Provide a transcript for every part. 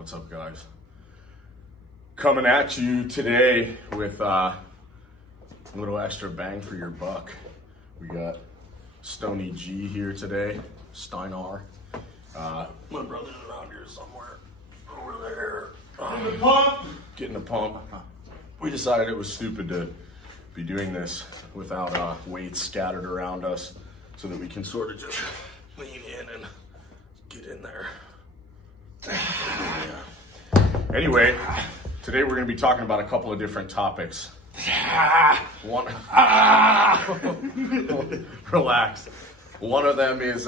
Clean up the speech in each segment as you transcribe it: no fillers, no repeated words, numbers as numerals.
What's up, guys? Coming at you today with a little extra bang for your buck. We got Stony G here today, Steinar. My brother's around here somewhere, over there. Getting the pump. We decided it was stupid to be doing this without weights scattered around us, so that we can sort of just lean in and get in there. Anyway, today we're going to be talking about a couple of different topics. One, relax. One of them is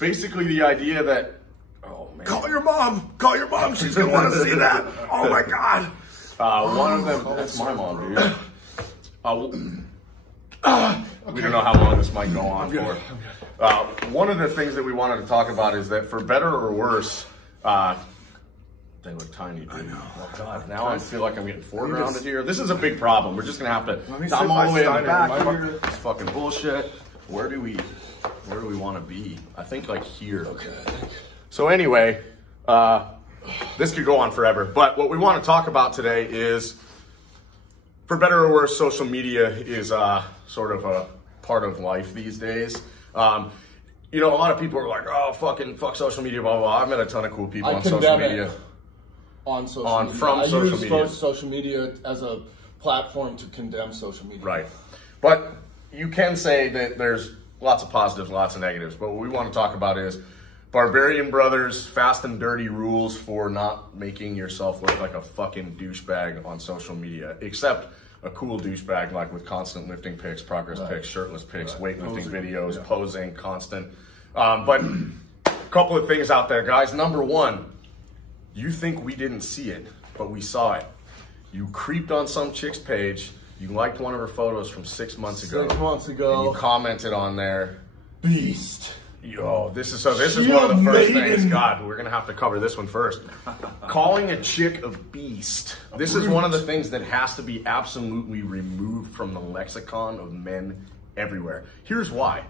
basically the idea that, oh man. Call your mom, she's going to want to see that. Oh my God. One of them, that's my mom, dude. We don't know how long this might go on for. One of the things that we wanted to talk about is that for better or worse, they look tiny, dude. I know. Oh God, now I feel like I'm getting foregrounded here. This is a big problem. We're just gonna have to. I'm all the way in the back here. It's fucking bullshit. Where do we want to be? I think like here. Okay. So anyway, this could go on forever. But what we want to talk about today is, for better or worse, social media is sort of a part of life these days. You know, a lot of people are like, oh, fuck social media, blah, blah, blah. I've met a ton of cool people on social media. On social media. From social media. I use social media as a platform to condemn social media. Right. But you can say that there's lots of positives, lots of negatives. But what we want to talk about is Barbarian Brothers' fast and dirty rules for not making yourself look like a fucking douchebag on social media. Except a cool douchebag, like with constant lifting pics, progress pics, shirtless pics, weightlifting videos, posing, constant. But a couple of things out there, guys. Number one, you think we didn't see it, but we saw it. You creeped on some chick's page. You liked one of her photos from 6 months ago. 6 months ago. And you commented on there. Beast. Yo, this is one of the first things. God, we're gonna have to cover this one first. Calling a chick a beast. This is one of the things that has to be absolutely removed from the lexicon of men everywhere. Here's why.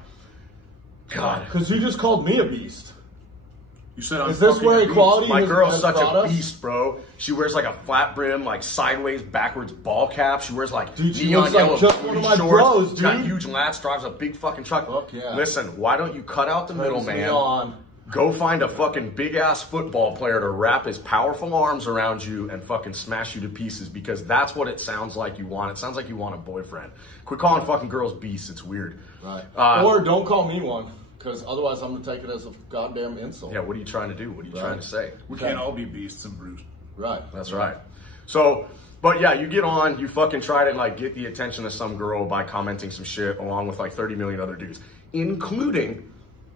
God, because you just called me a beast. You said, is this where equality My girl's such a us? beast, bro. She wears like a flat brim, like sideways, backwards ball cap. She wears like she neon looks like yellow just one of my shorts. bros, She's got dude. huge lats, drives a big fucking truck. Fuck yeah. Listen, why don't you cut out the middleman? On. Go find a fucking big ass football player to wrap his powerful arms around you and fucking smash you to pieces, because that's what it sounds like you want. It sounds like you want a boyfriend. Quit calling fucking girls beasts. It's weird. Right. Or don't call me one, because otherwise I'm going to take it as a goddamn insult. Yeah, what are you trying to do? What are you trying to say? We can't all be beasts and bruised. Right. That's right. So, but yeah, you get on, you fucking try to like get the attention of some girl by commenting some shit along with like 30 million other dudes, including,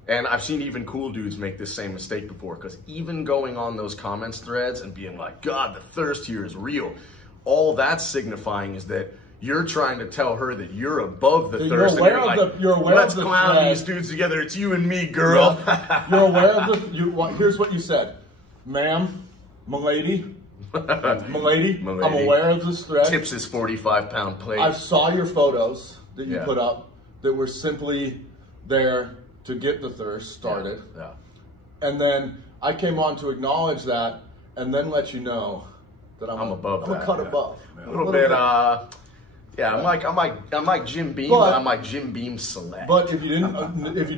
and I've seen even cool dudes make this same mistake before, because even going on those comments threads and being like, God, the thirst here is real, all that's signifying is that you're trying to tell her that you're above the thirst. You're aware let's of the clown thread. these dudes together. It's you and me, girl. You're aware of here's what you said. Ma'am, m'lady, I'm aware of this thread. Tips his 45-pound plate. I saw your photos that you put up that were simply there to get the thirst started. Yeah. And then I came on to acknowledge that and then let you know that I'm above that. I'm a cut above. A little bit, yeah, I'm like Jim Beam, but I'm like Jim Beam select. But if you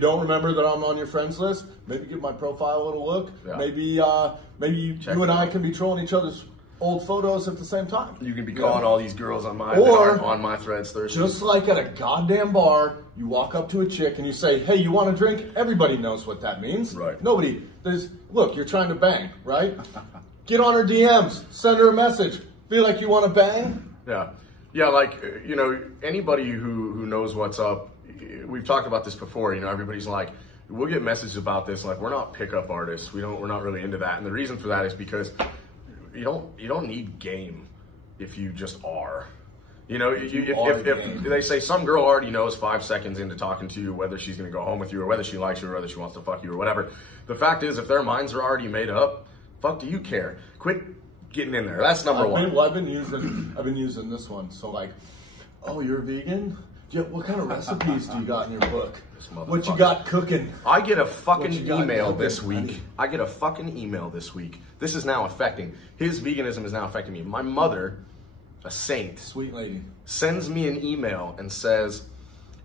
don't remember that I'm on your friends list, maybe give my profile a little look. Yeah. Maybe you and I can be trolling each other's old photos at the same time. You can be calling all these girls on my threads thirsty. Just like at a goddamn bar, you walk up to a chick and you say, "Hey, you want a drink?" Everybody knows what that means. Right. Look, you're trying to bang, right? Get on her DMs, send her a message. Feel like you want to bang? Yeah. Yeah, like, you know, anybody who knows what's up, we've talked about this before, you know, everybody's like, we'll get messages about this, like, we're not pickup artists, we're not really into that, and the reason for that is because you don't need game if you just are. You know, if they say some girl already knows 5 seconds into talking to you whether she's going to go home with you or whether she likes you or whether she wants to fuck you or whatever, the fact is, if their minds are already made up, fuck do you care? Quit getting in there. That's number one. I've been using this one. So like, oh, you're vegan? What kind of recipes do you got in your book? What you got cooking? I get a fucking email this week. This is now affecting, his veganism is now affecting me. My mother, a saint, sweet lady, sends me an email and says,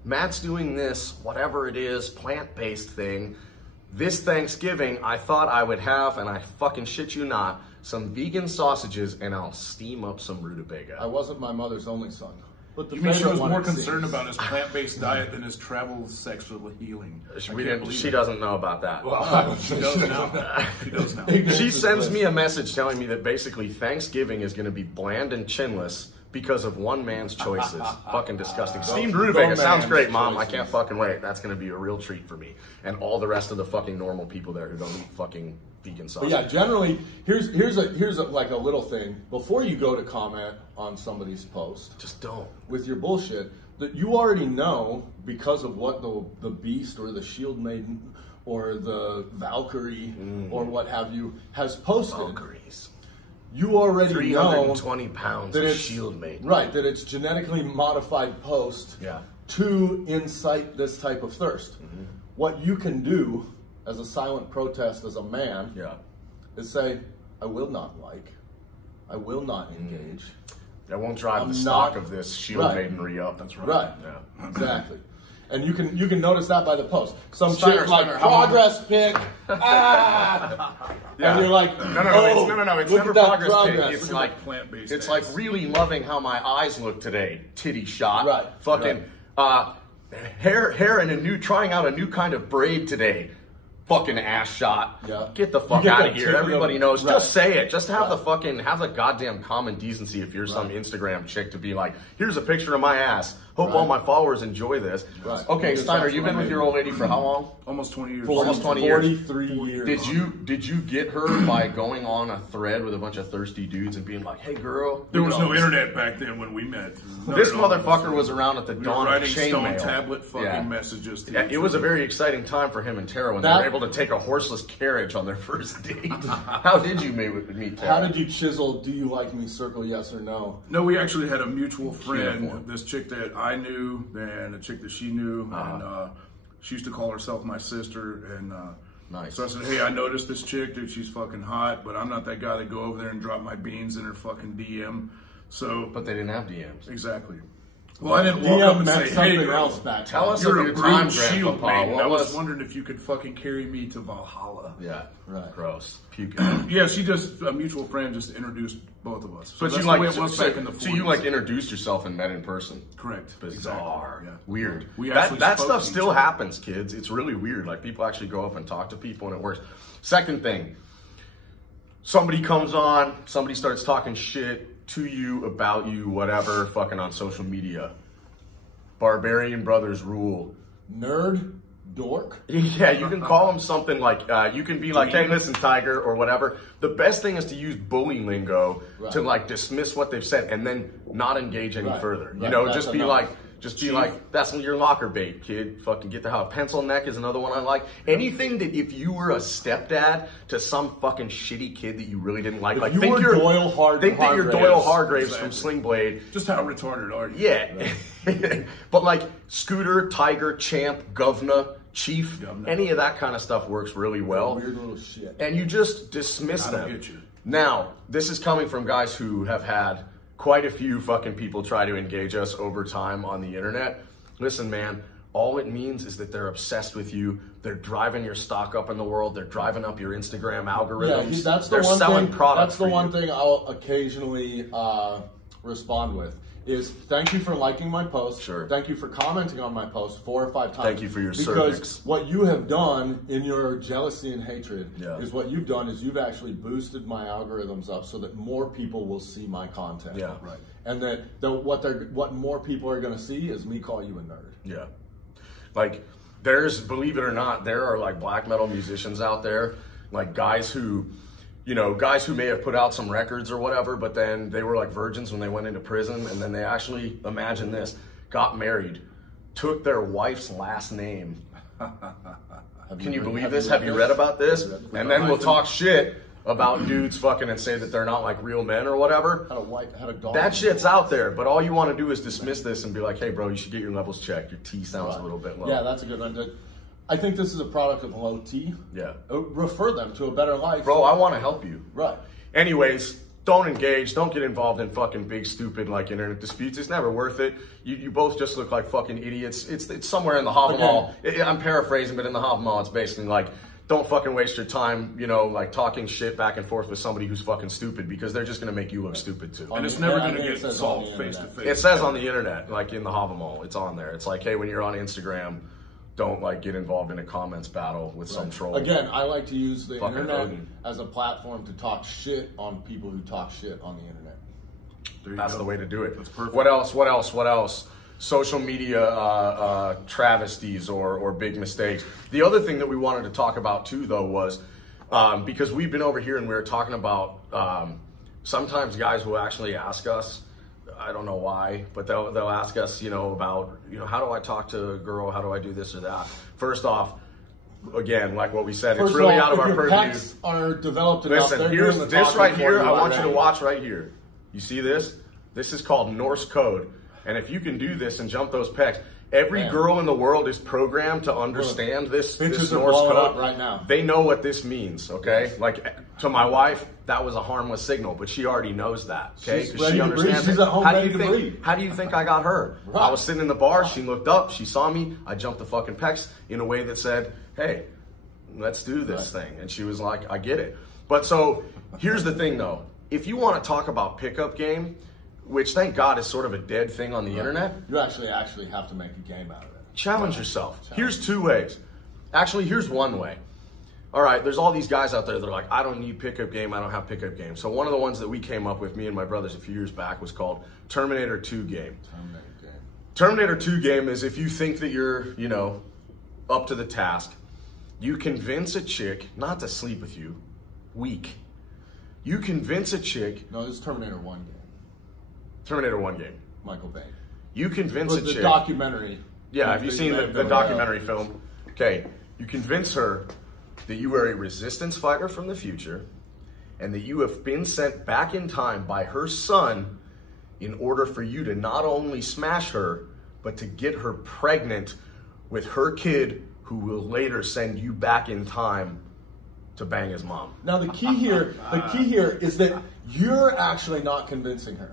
Matt's doing this, whatever it is, plant-based thing. This Thanksgiving, I thought I would have, and I fucking shit you not, some vegan sausages, and I'll steam up some rutabaga. I wasn't my mother's only son. But the you mean she was more concerned about his plant-based diet than his travel sexual healing? She doesn't know about that. Well, she does now. She does now. She sends me a message telling me that basically Thanksgiving is going to be bland and chinless because of one man's choices. Fucking disgusting. Steamed rutabaga sounds great, Mom. I can't fucking wait. That's going to be a real treat for me. And all the rest of the fucking normal people there who don't eat fucking vegan sausage. But yeah, generally, here's like a little thing. Before you go to comment on somebody's post, just don't. With your bullshit, that you already know because of what the beast or the shield maiden or the Valkyrie or what have you has posted. Valkyries. You already 320 pounds of shield maiden. Right, that it's genetically modified post to incite this type of thirst. What you can do as a silent protest as a man is say, I will not like, I will not engage. I won't drive the stock of this shield maidenry up. That's right. Right. Yeah. Exactly. And you can notice that by the post. Some Steinar, chick like progress pic. And you're like, no. It's never progress pic. It's like plant-based. It's like really loving how my eyes look today. Titty shot. Right. Fucking hair and trying out a new kind of braid today. Fucking ass shot. Yeah. Get the fuck out of here. Everybody knows. Right. Just say it. Just have the goddamn common decency if you're some Instagram chick to be like, here's a picture of my ass. Hope all my followers enjoy this. Right. Okay, Steinar, you've been with your old lady for how long? Almost 20 years. Almost 20 years. 43 years. Did you get her by going on a thread with a bunch of thirsty dudes and being like, hey girl? There was no internet back then when we met. This motherfucker was around at the dawn of chainmail. Tablet fucking messages. Yeah, it was a very exciting time for him and Tara when they were able to take a horseless carriage on their first date. How did you meet Tara? How did you chisel, do you like me, circle yes or no? No, we actually had a mutual friend, this chick that I knew and a chick that she knew, and she used to call herself my sister, and nice. So I said, hey, I noticed this chick, dude, she's fucking hot, but I'm not that guy to go over there and drop my beans in her fucking DM. So, but they didn't have DMs. Exactly. Well, I didn't walk up and say, hey, else back. Tell us you're of your time, Grandpapa. I was wondering if you could fucking carry me to Valhalla. Yeah, right. Gross. Puking. Yeah, she just, a mutual friend just introduced both of us. So but that's you like, the way it was back in the 40s. So you like introduced yourself and met in person. Correct. Bizarre. Exactly. Yeah. Weird. That stuff still happens, kids. It's really weird. Like people actually go up and talk to people and it works. Second thing, somebody comes on, somebody starts talking shit to you, about you, whatever, fucking on social media. Barbarian Brothers rule. Nerd? Dork? Yeah, you can call them something like, you can be like, hey, listen, Tiger, or whatever. The best thing is to use bully lingo to like dismiss what they've said and then not engage any further. You know, just be like, that's your locker bait, kid. Fucking get the hell. Pencil neck is another one I like. Anything that if you were a stepdad to some fucking shitty kid that you really didn't like, think that you're Doyle Hargraves from Sling Blade. Just how retarded are you? Yeah. Right. But like Scooter, Tiger, Champ, Governor, Chief, any of that kind of stuff works really well. Weird little shit. And you just dismiss them. Now, this is coming from guys who have had quite a few fucking people try to engage us over time on the internet. Listen, man, all it means is that they're obsessed with you. They're driving your stock up in the world. They're driving up your Instagram algorithms. Yeah, that's the they're one selling thing. products. That's the one thing I'll occasionally respond with. Is thank you for liking my post. Sure. Thank you for commenting on my post 4 or 5 times. Thank you for your cervix. Because what you have done in your jealousy and hatred is what you've done is you've actually boosted my algorithms up so that more people will see my content. Yeah. Right. And that what more people are going to see is me call you a nerd. Yeah. Like believe it or not, there are like black metal musicians out there, like guys who may have put out some records or whatever, but then they were like virgins when they went into prison, and then they actually, imagine this, got married, took their wife's last name. Can you believe this? Have you read about this? And then we'll talk shit about dudes fucking and say that they're not like real men or whatever. Had a dog. That shit's out there, but all you want to do is dismiss this and be like, hey, bro, you should get your levels checked. Your T sounds a little bit low. Yeah, that's a good one. I think this is a product of low T. Yeah. Refer them to a better life. Bro, I want to help you. Right. Anyways, don't engage. Don't get involved in fucking big, stupid, like, internet disputes. It's never worth it. You both just look like fucking idiots. It's somewhere in the Havamal. I'm paraphrasing, but in the Havamal, it's basically like, don't fucking waste your time, you know, like talking shit back and forth with somebody who's fucking stupid, because they're just going to make you look stupid too. And it's never going to get solved face to face. It says on the internet, like in the Havamal, it's on there. It's like, hey, when you're on Instagram, don't like get involved in a comments battle with some troll. Again, I like to use the internet as a platform to talk shit on people who talk shit on the internet. That's the way to do it. That's perfect. What else? Social media travesties or big mistakes. The other thing that we wanted to talk about too, though, was because we've been over here and we were talking about sometimes guys will actually ask us, I don't know why, but they'll ask us, you know, about, you know, how do I talk to a girl? How do I do this or that? First off, again, like what we said, it's really out of our purview. Pecs are developed enough. Listen, here's this right here. I want you to watch right here. You see this? This is called Norse code. And if you can do this and jump those pecs, every girl in the world is programmed to understand this Norse code right now. They know what this means, okay? Yes. Like, to my wife, that was a harmless signal, but she already knows that, okay? Because she understands it. How do you think I got her? Right. I was sitting in the bar, she looked up, she saw me, I jumped the fucking pecs in a way that said, hey, let's do this thing. And she was like, I get it. But so, here's the thing though. If you want to talk about pickup game, which thank God is sort of a dead thing on the internet. You actually have to make a game out of it. Challenge yourself. Here's two ways. Actually, here's one way. All right, there's all these guys out there that are like, I don't need pickup game, I don't have pickup game. So one of the ones that we came up with, me and my brothers, a few years back was called Terminator 2 game. Terminator 2 game is if you think that you're, you know, up to the task, you convince a chick not to sleep with you. Weak. You convince a chick. No, this is Terminator 1 game. Terminator 1 game. Michael Bay. You convince a chick. The documentary. Yeah, have you seen the documentary film? Okay, you convince her that you are a resistance fighter from the future and that you have been sent back in time by her son in order for you to not only smash her, but to get her pregnant with her kid who will later send you back in time to bang his mom. Now the key here is that you're actually not convincing her.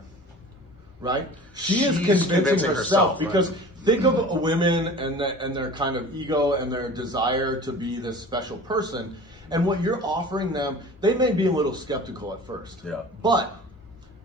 Right? She is convincing herself because think of women and their kind of ego and their desire to be this special person, and what you're offering them, they may be a little skeptical at first. Yeah. But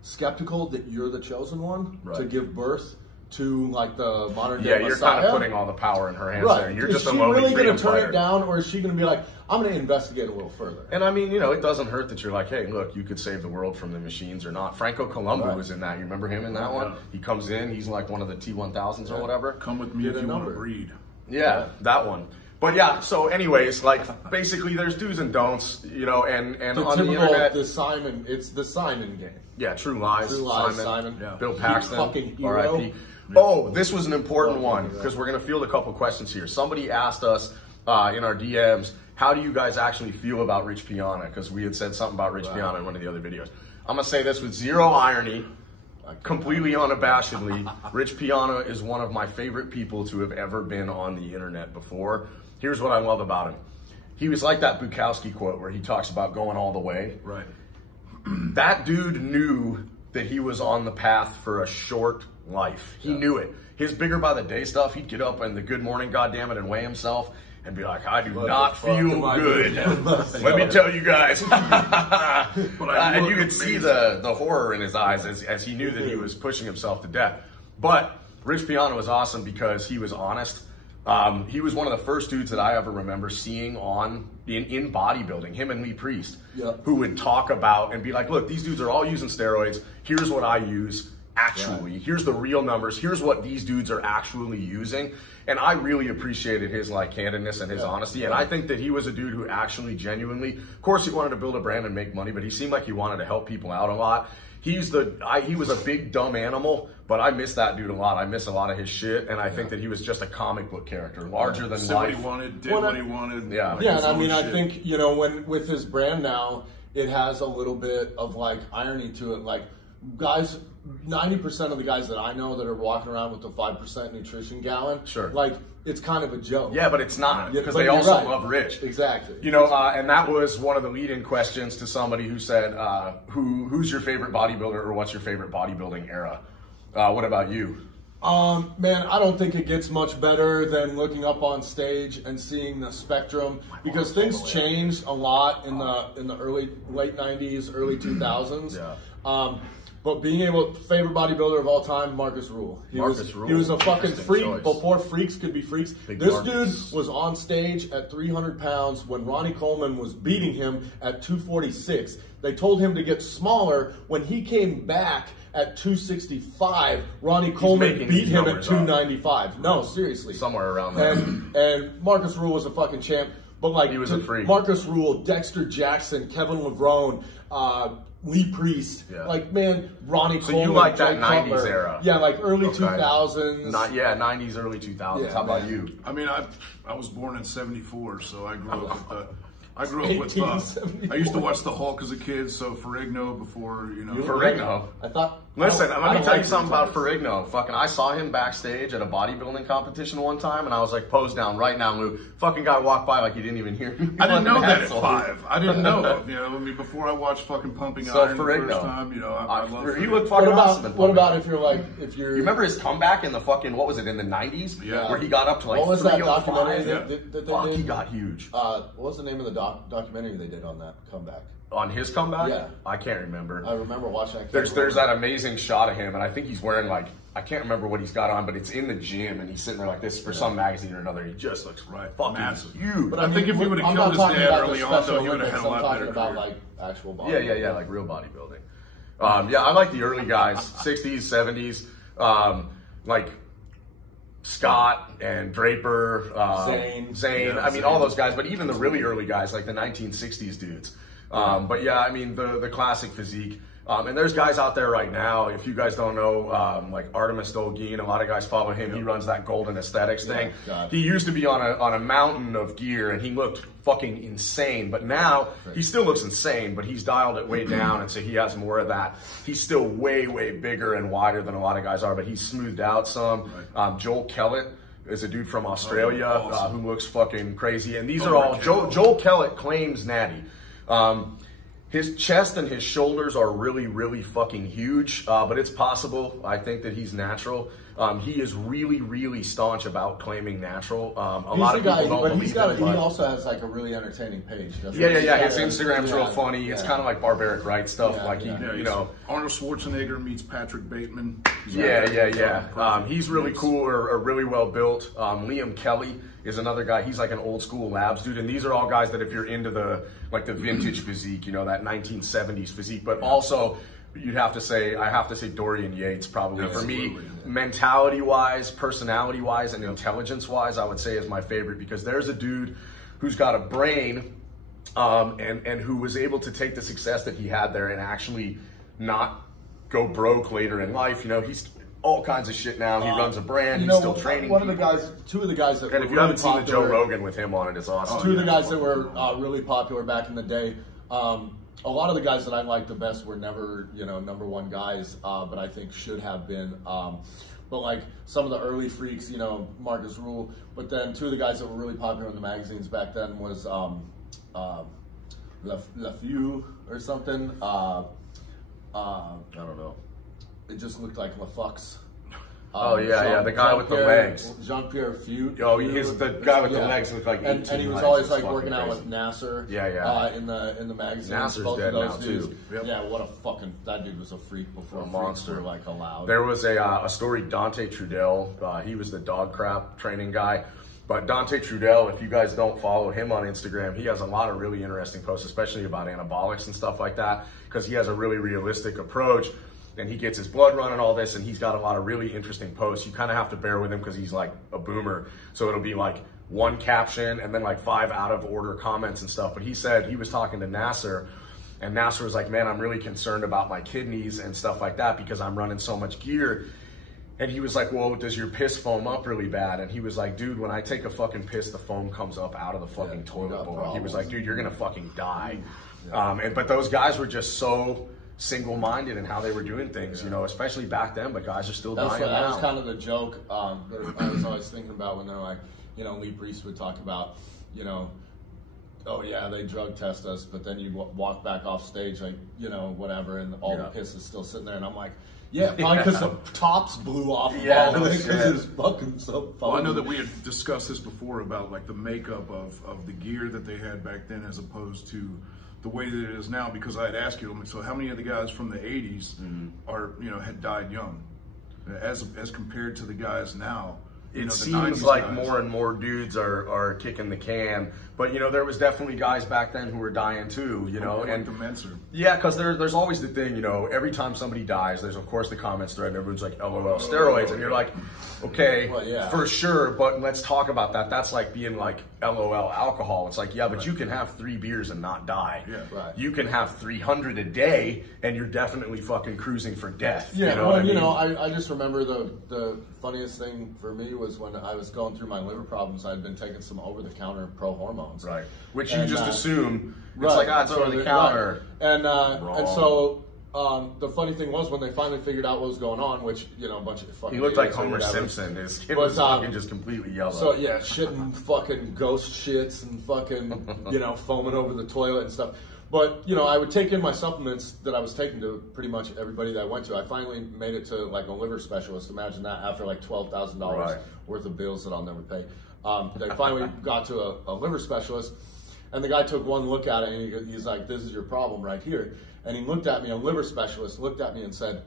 skeptical that you're the chosen one to give birth to like the modern day Messiah. You're kind of putting all the power in her hands there. You're just a lowly freedom fighter. Is she really going to turn it down, or is she going to be like, I'm going to investigate a little further? And I mean, you know, it doesn't hurt that you're like, hey, look, you could save the world from the machines or not. Franco Columbu was in that. You remember him in that one? He comes in, he's like one of the T-1000s or whatever. Come with me if you want to breed. Yeah, that one. But yeah, so anyways, like basically there's do's and don'ts, you know, and on the internet. It's the Simon game. Yeah, True Lies. True Lies, Simon. Yeah. Bill Paxton. Fucking hero. R.I.P. Oh, this was an important one because we're going to field a couple questions here. Somebody asked us in our DMs, how do you guys actually feel about Rich Piana? Because we had said something about Rich Piana in one of the other videos. I'm going to say this with zero irony, completely unabashedly. Rich Piana is one of my favorite people to have ever been on the internet before. Here's what I love about him. He was like that Bukowski quote where he talks about going all the way. Right. That dude knew that he was on the path for a short life. He knew it. His bigger by the day stuff, he'd get up in the good morning, goddammit, and weigh himself and be like, I do not feel good. Let me tell you guys. And you could see the horror in his eyes as he knew that he was pushing himself to death. But Rich Piana was awesome because he was honest. He was one of the first dudes that I ever remember seeing in bodybuilding, him and Lee Priest, who would talk about and be like, look, these dudes are all using steroids. Here's what I use. Actually, here's the real numbers. Here's what these dudes are actually using. And I really appreciated his like candidness and his honesty. And I think that he was a dude who actually genuinely, of course he wanted to build a brand and make money, but he seemed like he wanted to help people out a lot. He was a big dumb animal, but I miss that dude a lot. I miss a lot of his shit. And I think that he was just a comic book character, larger than life. What he wanted, did what he wanted. Yeah. And I mean, I think, you know, with his brand now, it has a little bit of like irony to it. Like guys, 90% of the guys that I know that are walking around with the 5% nutrition gallon, like it's kind of a joke. Yeah, but it's not, because they also love rich. Exactly. You know, and that was one of the lead-in questions to somebody who said, who's your favorite bodybuilder, or what's your favorite bodybuilding era? What about you? Man, I don't think it gets much better than looking up on stage and seeing the spectrum, because things changed a lot in the late 90s, early 2000s. But being able, favorite bodybuilder of all time, Marcus Rule. He was a fucking freak before freaks could be freaks. This dude was on stage at 300 pounds when Ronnie Coleman was beating him at 246. They told him to get smaller. When he came back at 265, Ronnie Coleman beat him at 295. No, seriously. Somewhere around there. And Marcus Rule was a fucking champ. But like, he was a freak. Marcus Rule, Dexter Jackson, Kevin Levrone, Lee Priest, like, man, Ronnie Coleman. So you like that 90s era? Yeah, like early 2000s. 90s, early 2000s. Yeah, how about you? I mean, I was born in '74, so I grew up with I used to watch the Hulk as a kid, so Ferrigno before, you know. Ferrigno? I thought. Listen, let me tell you something about Ferrigno. Fucking, I saw him backstage at a bodybuilding competition one time, and I was like, pose down right now, Lou. Fucking guy walked by like he didn't even hear me. I didn't know that at 5. I didn't know. You know, I mean, before I watched fucking Pumping Iron the first time, you know, I love he looked fucking awesome. What about if you're You remember his comeback in the fucking, what was it, in the 90s? Yeah. Where he got up to like 305? Fuck, he got huge. What was the name of the documentary they did on that comeback? On his comeback? Yeah. I can't remember. I remember watching that. There's that amazing shot of him, and I think he's wearing like, I can't remember what he's got on, but it's in the gym, and he's sitting there like this for some magazine or another. He just looks fucking massive. Huge. But I think if he would have killed his dad early on, though, he would have had a lot better career. About like actual bodybuilding. Yeah, like real bodybuilding. Yeah, I like the early guys, 60s, 70s, like Scott and Draper, Zane. I mean, all those guys, but even the really early guys, like the 1960s dudes. But yeah, I mean, the classic physique. And there's guys out there right now, if you guys don't know, like Artemis Dolgin, a lot of guys follow him. He runs that Golden Aesthetics thing. He used to be on a mountain of gear, and he looked fucking insane. But now, he still looks insane, but he's dialed it way down, and so he has more of that. He's still way, way bigger and wider than a lot of guys are, but he's smoothed out some. Joel Kellett is a dude from Australia who looks fucking crazy. And these are all, Joel Kellett claims natty. His chest and his shoulders are really, really fucking huge, but it's possible. I think that he's natural. He is really, really staunch about claiming natural. A lot of people don't believe it. He also has like a really entertaining page. Yeah. His Instagram's real funny. It's kind of like barbaric, right? Stuff like you know. Arnold Schwarzenegger meets Patrick Bateman. Yeah. He's really cool or really well built. Liam Kelly is another guy. He's like an old school labs dude, and these are all guys that if you're into the vintage physique, you know, that 1970s physique, but also I have to say Dorian Yates probably for me, mentality wise, personality wise, and intelligence wise, I would say is my favorite, because there's a dude who's got a brain and who was able to take the success that he had there and actually not go broke later in life. You know, he's all kinds of shit now. He runs a brand. He's still training. Two of the guys that and if you haven't seen the Joe Rogan with him on it, it's awesome. Two of the guys that were really popular back in the day. A lot of the guys that I liked the best were never, number one guys, but I think should have been. But like some of the early freaks, Marcus Rule. But then two of the guys that were really popular in the magazines back then was LaFew or something. I don't know. It just looked like LaFux. The guy with the legs. Jean-Pierre Feud. Oh, he's the guy with the legs looked like 18 and he was always like working out with Nasser. In the magazine. Nasser's dead now too. Yep. Yeah, that dude was a freak before a monster like allowed. There was a story, Dante Trudell. He was the dog crap training guy. But Dante Trudell, if you guys don't follow him on Instagram, he has a lot of really interesting posts, especially about anabolics and stuff like that, because he has a really realistic approach. And he gets his blood run and all this, and he's got a lot of really interesting posts. You kind of have to bear with him because he's like a boomer. So it'll be like one caption and then like 5 out of order comments and stuff. But he said he was talking to Nasser, and Nasser was like, man, I'm really concerned about my kidneys and stuff like that because I'm running so much gear. And he was like, well, does your piss foam up really bad? And he was like, dude, when I take a fucking piss, the foam comes up out of the fucking toilet bowl. He was like, dude, you're going to fucking die. But those guys were just so single-minded in how they were doing things, you know, especially back then, but guys are still dying now. That was kind of the joke that I was always thinking about when they're like, you know, Lee Priest would talk about, you know, oh yeah, they drug test us, but then you walk back off stage like, you know, whatever, and all the piss is still sitting there, and I'm like, yeah, probably because the tops blew off of all of it because it's fucking so fun. Well, I know that we had discussed this before about like the makeup of the gear that they had back then as opposed to the way that it is now, because I had asked you, so how many of the guys from the 80s are, you know, had died young as compared to the guys now? It seems like more and more dudes are kicking the can, but you know there was definitely guys back then who were dying too, you know. And the Menser. Yeah, because there's always the thing, you know, every time somebody dies, there's of course the comments thread, and everyone's like, LOL steroids, and you're like, okay, for sure, but let's talk about that. That's like being like LOL alcohol. It's like, yeah, but you can have 3 beers and not die. Yeah, right. You can have 300 a day, and you're definitely fucking cruising for death. Yeah, you know what I mean? You know, I just remember the funniest thing for me was when I was going through my liver problems. I had been taking some over-the-counter pro hormones, right? Which you just assume it's like, it's over-the-counter, right. And so the funny thing was when they finally figured out what was going on, which, you know, a bunch of fucking. He looked like Homer Simpson. His skin was fucking just completely yellow. So yeah, shitting fucking ghost shits and fucking, you know, foaming over the toilet and stuff. But, you know, I would take in my supplements that I was taking to pretty much everybody that I went to. I finally made it to, like, a liver specialist. Imagine that, after, like, $12,000 worth of bills that I'll never pay. They finally got to a liver specialist, and the guy took one look at it, and he's like, this is your problem right here. And he looked at me, a liver specialist, looked at me and said,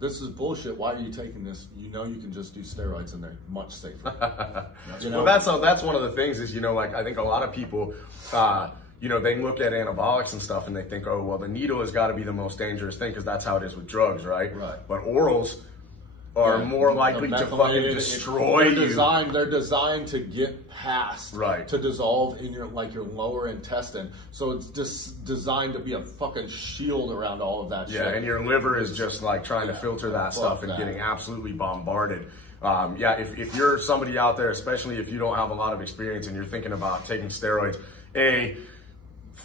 this is bullshit. Why are you taking this? You know you can just do steroids, and they're much safer. You know? Well, that's one of the things is, you know, like, I think a lot of people... you know, they look at anabolics and stuff and they think, oh, well, the needle has got to be the most dangerous thing because that's how it is with drugs, right? Right. But orals are more likely to fucking destroy you. They're designed to get past, to dissolve in your lower intestine. So it's just designed to be a fucking shield around all of that shit. Yeah, and your liver is just like trying to filter that stuff and getting absolutely bombarded. If you're somebody out there, especially if you don't have a lot of experience and you're thinking about taking steroids,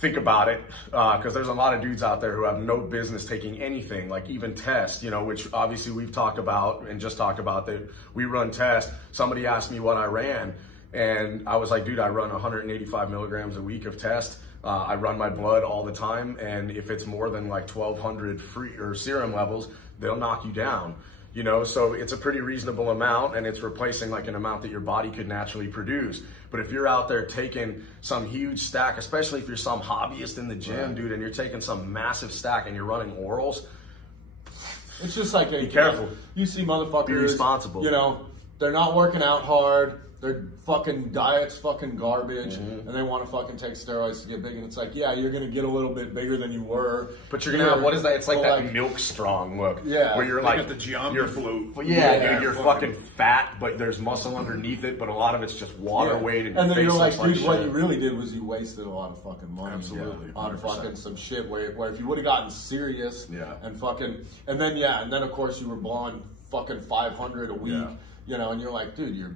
think about it, because there's a lot of dudes out there who have no business taking anything, like even tests, you know, which obviously we've talked about and just talked about that we run tests. Somebody asked me what I ran, and I was like, dude, I run 185 milligrams a week of test. I run my blood all the time, and if it's more than like 1,200 free or serum levels, they'll knock you down. You know, so it's a pretty reasonable amount, and it's replacing like an amount that your body could naturally produce. But if you're out there taking some huge stack, especially if you're some hobbyist in the gym, dude, and you're taking some massive stack and you're running orals, it's just like, be careful. You see motherfuckers, be responsible. You know, they're not working out hard. Their fucking diet's fucking garbage, and they want to fucking take steroids to get big. And it's like, yeah, you're gonna get a little bit bigger than you were, but you're gonna have, what is that? It's like that milk strong look, where you're like the geometry float. Yeah, dude, you're fucking fat, but there's muscle underneath it, but a lot of it's just water weight. And then you're like, dude, what you really did was you wasted a lot of fucking money, on 100%. Fucking some shit. Where if you would have gotten serious, and then of course you were blowing fucking 500 a week, you know, and you're like, dude, you're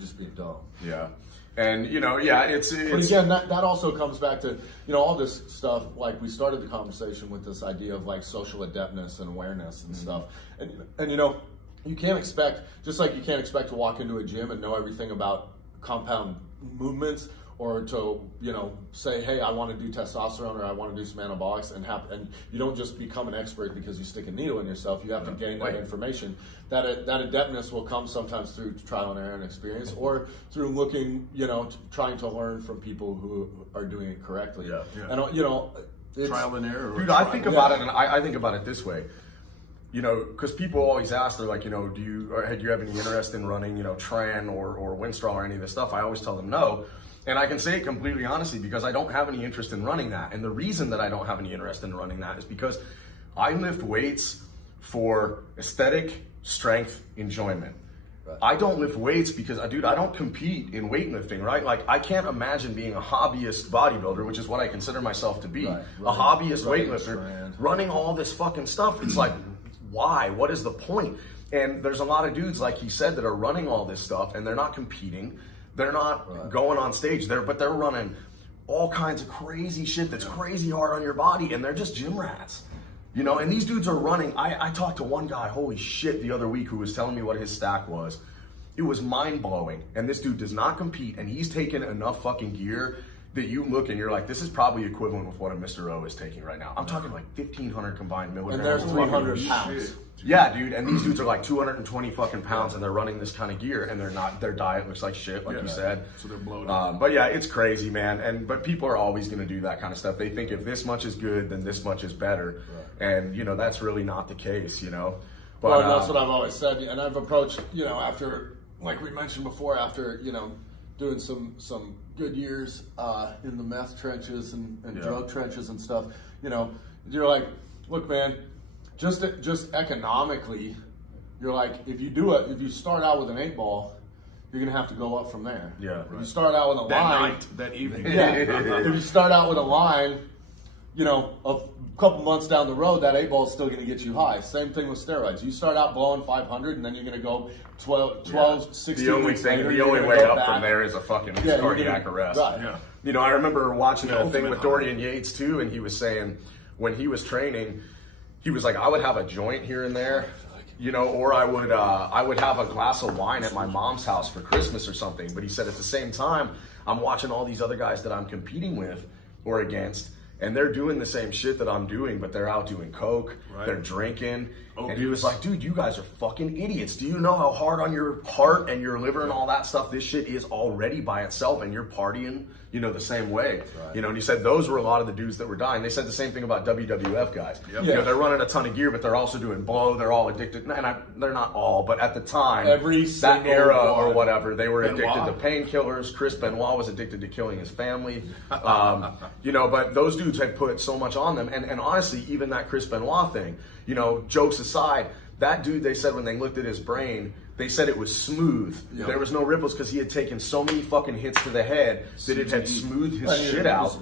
just being dumb. Yeah. And, you know, it's... But again, that also comes back to, you know, all this stuff, like we started the conversation with this idea of like social adeptness and awareness and stuff. And, you know, you can't expect, just like you can't expect to walk into a gym and know everything about compound movements, or to, you know, say, hey, I want to do testosterone, or I want to do some anabolics, and you don't just become an expert because you stick a needle in yourself. You have to gain that information. That adeptness will come sometimes through trial and error and experience, or through looking, you know, trying to learn from people who are doing it correctly. And, you know, it's trial and error. Dude, I think about it, and I think about it this way. You know, because people always ask, they're like, you know, do you have any interest in running, you know, Tran or Winstrol or any of this stuff? I always tell them no. And I can say it completely honestly because I don't have any interest in running that. And the reason that I don't have any interest in running that is because I lift weights for aesthetic, strength, enjoyment. Right. I don't lift weights because, dude, I don't compete in weightlifting, right? Like, I can't imagine being a hobbyist bodybuilder, which is what I consider myself to be, a hobbyist weightlifter, running all this fucking stuff. It's like, why? What is the point? And there's a lot of dudes, like he said, that are running all this stuff, and they're not competing. They're not going on stage, but they're running all kinds of crazy shit that's crazy hard on your body, and they're just gym rats. You know, and these dudes are running. I talked to one guy, holy shit, the other week, who was telling me what his stack was. It was mind-blowing. And this dude does not compete, and he's taken enough fucking gear that you look and you're like, this is probably equivalent with what a Mr. O is taking right now. I'm talking like 1,500 combined milligrams. And they're 300 pounds. Yeah, dude, and these dudes are like 220 fucking pounds, and they're running this kind of gear, and they're not. Their diet looks like shit, like you said. So they're bloated. But yeah, it's crazy, man. But people are always going to do that kind of stuff. They think if this much is good, then this much is better, and you know that's really not the case, you know. But well, that's what I've always said, and I've approached, you know, after, like we mentioned before, after, you know, doing some good years in the meth trenches and drug trenches and stuff, you know, you're like, look, man. Just economically, you're like, if you start out with an 8-ball, you're gonna have to go up from there. Yeah. If you start out with a line, that evening. Yeah. If you start out with a line, you know, a couple months down the road, that 8-ball is still gonna get you high. Same thing with steroids. You start out blowing 500, and then you're gonna go 12 16 The only weeks later, the only way up from there is a fucking cardiac arrest. Right. Yeah. You know, I remember watching a thing with Dorian Yates too, and he was saying when he was training, he was like, I would have a joint here and there, you know, or I would have a glass of wine at my mom's house for Christmas or something. But he said at the same time, I'm watching all these other guys that I'm competing with or against, and they're doing the same shit that I'm doing, but they're out doing coke, they're drinking. And he was like, dude, you guys are fucking idiots. Do you know how hard on your heart and your liver and all that stuff this shit is already by itself, and you're partying, you know, the same way. You know, and he said those were a lot of the dudes that were dying. They said the same thing about WWF guys. You know, they're running a ton of gear, but they're also doing blow. They're all addicted. And they're not all, but at the time, that era or whatever, they were addicted to painkillers. Chris Benoit was addicted to killing his family. You know, but those dudes had put so much on them. And honestly, even that Chris Benoit thing, you know, jokes aside, that dude, they said when they looked at his brain, they said it was smooth. There was no ripples because he had taken so many fucking hits to the head that it had smoothed his shit out.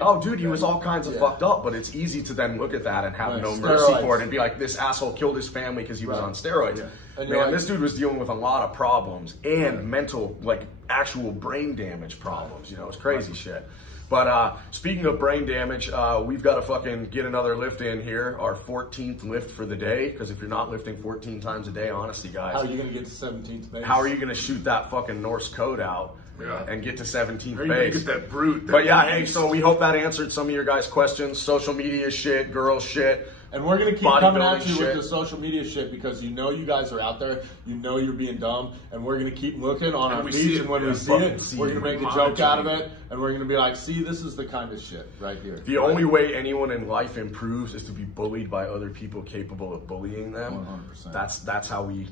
Oh, dude, he was all kinds of fucked up, but it's easy to then look at that and have no mercy for it and be like, this asshole killed his family because he was on steroids. Man, like, this dude was dealing with a lot of problems and mental, like, actual brain damage problems. You know, it's crazy shit. But speaking of brain damage, we've got to fucking get another lift in here, our 14th lift for the day, because if you're not lifting 14 times a day, honestly, guys. How are you going to get to 17th base? How are you going to shoot that fucking Norse code out and get to 17th How are you base? going to get that brute? But yeah, hey, so we hope that answered some of your guys' questions. Social media shit, girl shit. And we're going to keep coming at you with the social media shit because you know you guys are out there. You know you're being dumb. And we're going to keep looking on our feeds. And when we see it, we're going to make a joke out of it. And we're going to be like, see, this is the kind of shit right here. The only way anyone in life improves is to be bullied by other people capable of bullying them. 100%. That's how we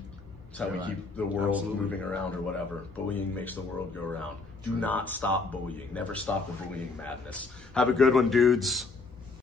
keep the world moving around or whatever. Bullying makes the world go around. Do not stop bullying. Never stop the bullying madness. Have a good one, dudes.